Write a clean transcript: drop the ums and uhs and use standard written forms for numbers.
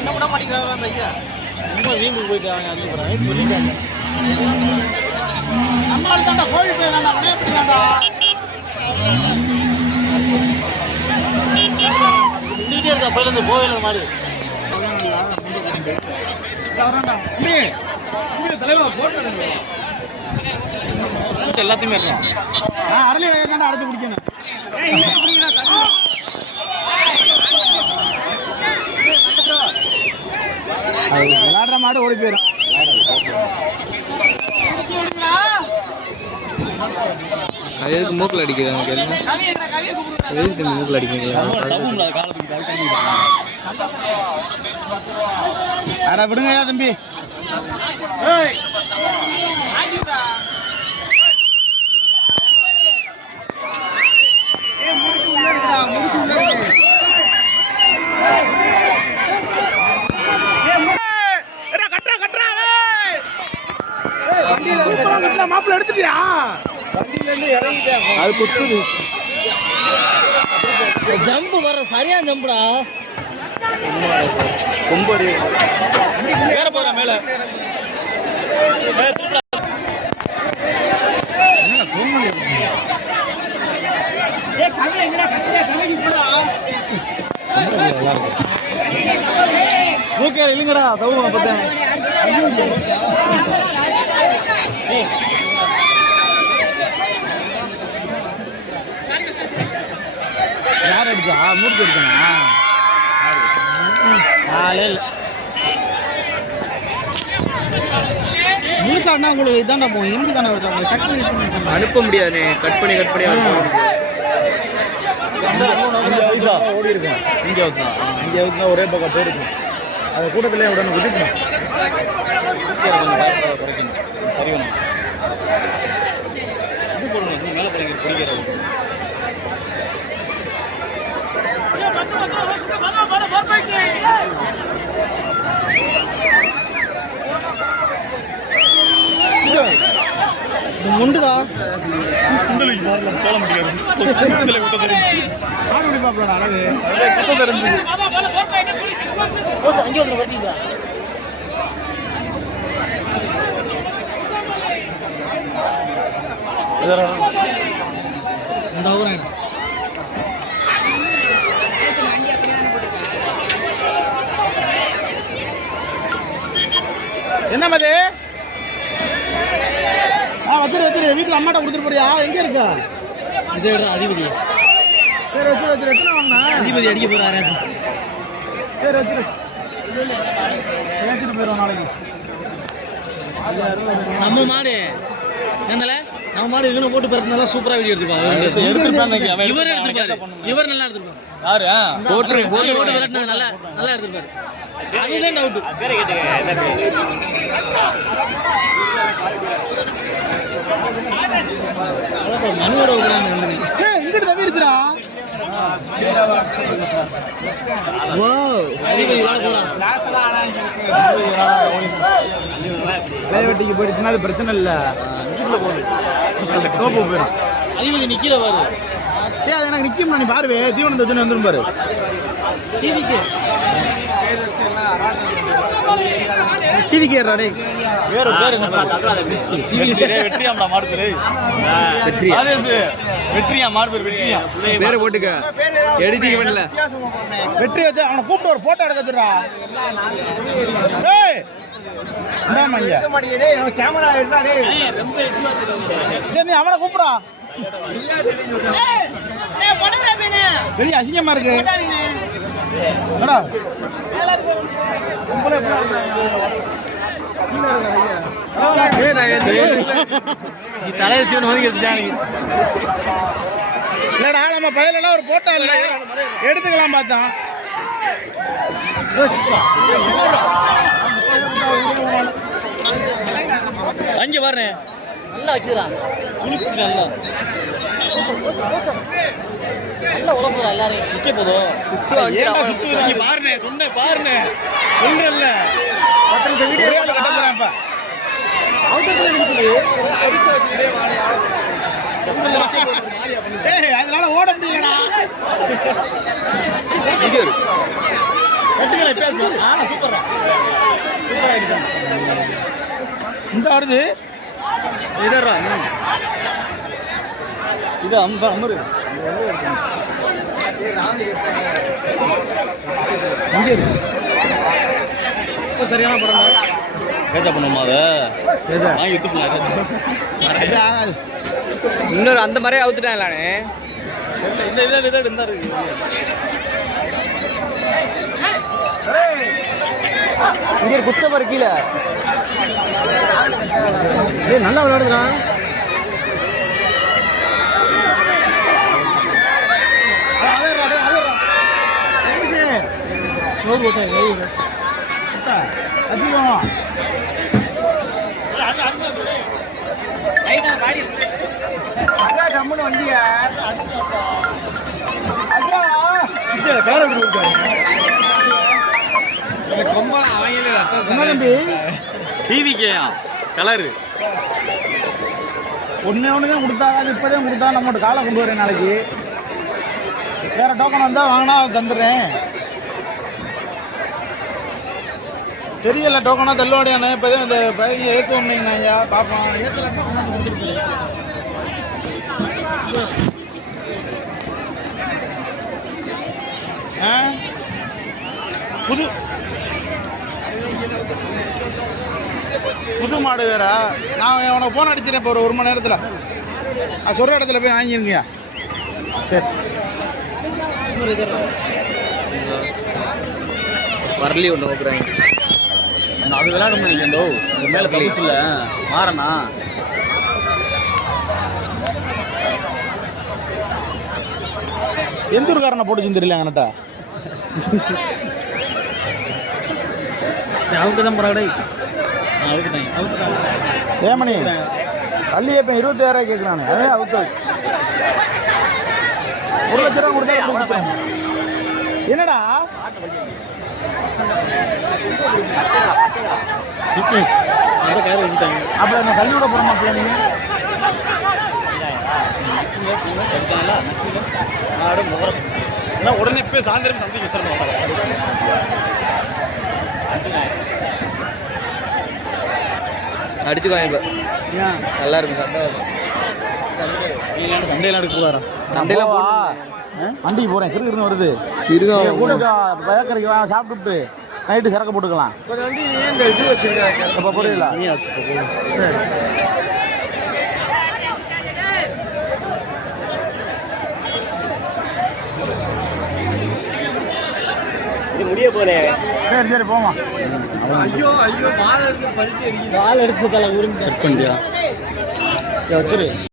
என்ன பண்ண மாட்டேங்கிறாங்க அந்த ஐயா ரொம்ப வீம்புக்கு போயிட்டாங்க அதிக போகிறாங்க சொல்லிட்டாங்க நம்மளால தாண்டா கோழி போயிடலாம்டா உடனே எப்படிதாண்டா இப்படிக்கிட்டே இருக்கா பயில இந்த கோவில் மாதிரி தலைவா போட்டு எல்லாத்தையுமே இருக்கும் அரளி தானே அடைச்சு குடிக்கணும் விளையாடுற மாடு ஓடி போயிடும் அது எதுக்கு மூக்கில் அடிக்கிறாங்க எதுக்கு மூக்கில் அடிக்கிறீங்களா அட விடுங்க தம்பி மாப்பிள்ள எடுத்துட்டியா அது குத்துது ஜம்பு வர்ற சரியான ஜம்புடா கொம்படி வேற போற மேல மூக்கையார் இல்லைங்கடா தவுங்க பார்த்தேன் யார் அடிச்சா மூர்த்தி அடிச்சானா இல்லை முழுசாடினா உங்களுக்கு இதாண்டா போகும் இருந்து தானே அனுப்ப முடியாதுண்ணே கட் பண்ணி பைசா ஓடி இருக்கும் இங்கே ஊற்றுனா இங்கே ஊற்றுனா ஒரே பக்கம் போயிருக்கும் அதை கூட்டத்திலே உடனே விட்டுக்கணும் குறைக்கணும் சரி வேணும் இது போடணும் நீ மேலே பிடிக்கிற முண்டுடா சுண்டலிக்கு போகலாம் போல முடியாது பாப்பா அழகு குத்த தெரிஞ்சு அங்கே வந்து வரீங்களா இந்த ஊராங்க என்ன மது வச்சிரு வீட்டில் அம்மாட்ட கொடுத்துட்டு போறியா எங்க இருக்கா இதே அதிபதி சரி வச்சிரு எத்தனை வாங்கினா அதிபதி அடிக்க போறாரு சரி வச்சிரு ஏற்றிட்டு போயிடும் நாளைக்கு நம்ம மாடு என்னல நம்ம மாடு இவனை போட்டு பிறந்தனால சூப்பரா வீடியோ எடுத்துப்பாரு இவர் எடுத்துப்பாரு இவர் நல்லா எடுத்துப்பாரு யாரு போட்டு விரட்டினது நல்லா எடுத்துப்பாரு அதுதான் டவுட் மனுவோட இங்கிட்டு தம்பி இருக்குடா வேலைவெட்டிக்கு போயிடுச்சுன்னா அது பிரச்சனை இல்லை தோப்பு போயிடும் அதிபதி நிக்கிற பாரு ஏ அது எனக்கு நிற்கும் நீ பாருவே தீவனத்தை வச்சுன்னு வந்துடும் பாரு டிவிக்கு ஏறாடே வேற பேர் வெற்றியாம்டா மாடு பேரு வெற்றியா மாடு பேர் வெற்றியா பேரை போட்டுக்க எடிட்டிங் பண்ணல வெற்றி வச்சு அவனை கூப்பிட்டு ஒரு போட்டோ எடுக்க சொல்றா ஏய் கேமரா நீ அவனை கூப்பிடா பெரிய அசிங்கமா இருக்கு நீ தலையை சீவன் ஒதுக்கி இல்லடா நம்ம பையலாம் ஒரு போட்டோ இல்லை எடுத்துக்கலாம் பார்த்தா அஞ்சு பாருங்க நல்லா வைக்கிறான் குளிச்சுட்டு நல்லா உழப்புறா எல்லாரும் நிக்க போதும் பாருனே சொன்னேன் பாருனே சொல்றல்ல 10 நிமிஷம் வீடியோ கட்ட போறேன் இப்ப அதனால ஓட முடியலடா கட்டுக்கல இந்த வருது இது அமரு சரியான படம் கேட்சா பண்ணுமா அதை வாங்கி இன்னொரு அந்த மாதிரியே அவுத்துட்டாங்களானே இந்த இதை இருந்தா இருக்கு இங்கே குத்த பாரு கீழே நல்லா விளையாடுறான் டிவிக்கேயா கலரு ஒன்று தான் கொடுத்தா அது இப்போதான் கொடுத்தா நம்மகிட்ட காலை கொண்டு வரேன் நாளைக்கு வேற டோக்கன் வந்தால் வாங்கினா தந்துடுறேன் தெரியல டோக்கனா தள்ளுவாடியானே இப்போதான் இந்த பையன் ஏற்று வந்தீங்கண்ணா ஐயா பார்ப்போம் ஏற்றுல புது புது மாடு வேற நான் உனக்கு ஃபோன் அடிச்சிடறேன் இப்போ ஒரு மணி நேரத்தில் நான் சொல்கிற இடத்துல போய் வாங்கிருங்கய்யா சரி வரலி ஒன்று நோக்குறாங்க அது விளையாட முடியலோ இது மேலே பயிற்சியில் மாறண்ணா எந்த ஊருக்காரனை போட்டுச்சுன்னு தெரியல என்கிட்ட அவருக்கு தான் போறாடே ஏமணி பள்ளி இப்போ 26,000 கேட்குறானே அதே அவுத்து 1,00,000 ரூபா கொடுத்தா என்னடா அப்புறம் என்ன கல்வி விட போகிறோமா பிள்ளைங்க உடனே போய் சாயந்தரம் சந்தைக்கு வித்துறணும் அடிச்சுக்கோங்க இப்போ நல்லா இருக்கும் சண்டை சண்டையெல்லாம் எடுக்க போகிறாரா சண்டையெல்லாம் வண்டிக்கு போகிறேன் கிருக்குன்னு வருது இருக்கா பயக்கரைக்கு சாப்பிட்டுட்டு நைட்டு சரக்கு போட்டுக்கலாம் வண்டி இந்த இது வச்சுருக்காங்க அப்போ புரியல முடிய போறேன் சரி சரி போமா ஐயோ பால் எடுத்து பால் எடுத்து தலை உரிஞ்சு வச்சிரு